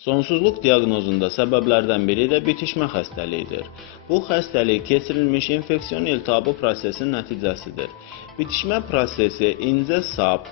Sonsuzluq diaqnozunda səbəblərdən biri də bitişmə xəstəliyidir. Bu xəstəlik keçirilmiş infeksion iltihabı prosesinin nəticəsidir. Bitişmə prosesi incə sap,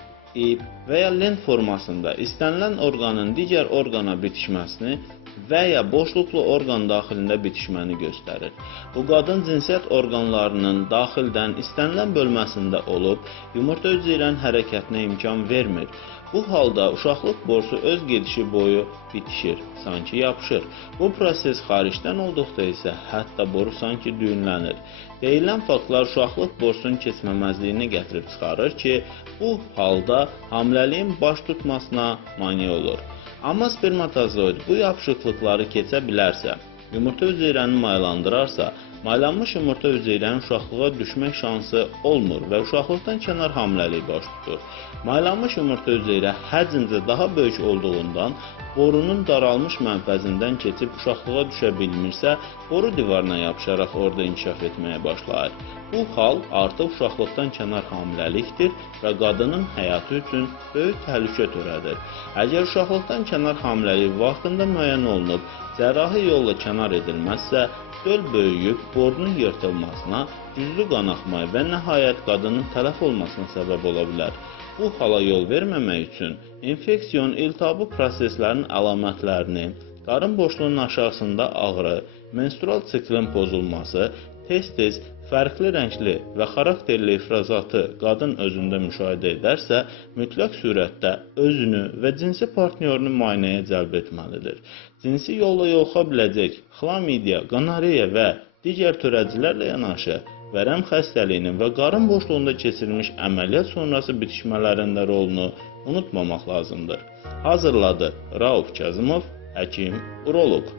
ip və ya lent formasında istənilən orqanın digər orqana bitişməsini və ya boşluqlu orqan daxilində bitişməni göstərir. Bu qadın cinsiyyət orqanlarının daxildən istənilən bölməsində olub, yumurta hüceyrənin hərəkətinə imkan vermir. Bu halda uşaqlıq borusu öz gedişi boyu bitişir, sanki yapışır. Bu proses xaricdən olduqda isə hətta boru sanki düyünlənir. Deyilən faktlar uşaqlıq borusunun keçməməzliyini gətirib çıxarır ki, bu halda hamiləliyin baş tutmasına mane olur. Amma spermatozoid bu yapışıqlıqları keçə bilərsə, yumurta hüceyrəni mayalandırarsa, mayalanmış yumurta hüceyrənin uşaqlığa düşmək şansı olmur və uşaqlıqdan kənar hamiləlik baş tutur. Mayalanmış yumurta hüceyrə həcmcə daha böyük olduğundan, borunun daralmış mənfəzindən keçib uşaqlığa düşə bilmirsə, boru divarına yapışaraq orada inkişaf etməyə başlayır. Bu hal artıq uşaqlıqdan kənar hamiləlikdir və qadının həyatı üçün böyük təhlükə törədir. Əgər uşaqlıqdan kənar hamiləlik vaxtında müəyyən olunub, cərrahi yolla kənar edilməzsə, döl böyüyüb borunun yırtılmasına, güclü qanaxmaya və nəhayət qadının tələf olmasına səbəb ola bilər. Bu hala yol verməmək üçün infeksion iltihabı proseslərinin əlamətlərini, qarın boşluğunun aşağısında ağrı, menstrual siklin pozulması, tez-tez fərqli rəngli və xarakterli ifrazatı qadın özündə müşahidə edərsə, mütləq surətdə özünü və cinsi partnyorunu müayinəyə cəlb etməlidir. Cinsi yolla yoluxa biləcək xlamidiya, gonoreya və digər törədicilərlə yanaşı, vərəm xəstəliyinin və qarın boşluğunda keçirilmiş əməliyyat sonrası bitişmələrində rolunu unutmamaq lazımdır. Hazırladı Rauf Kazımov, həkim, uroloq.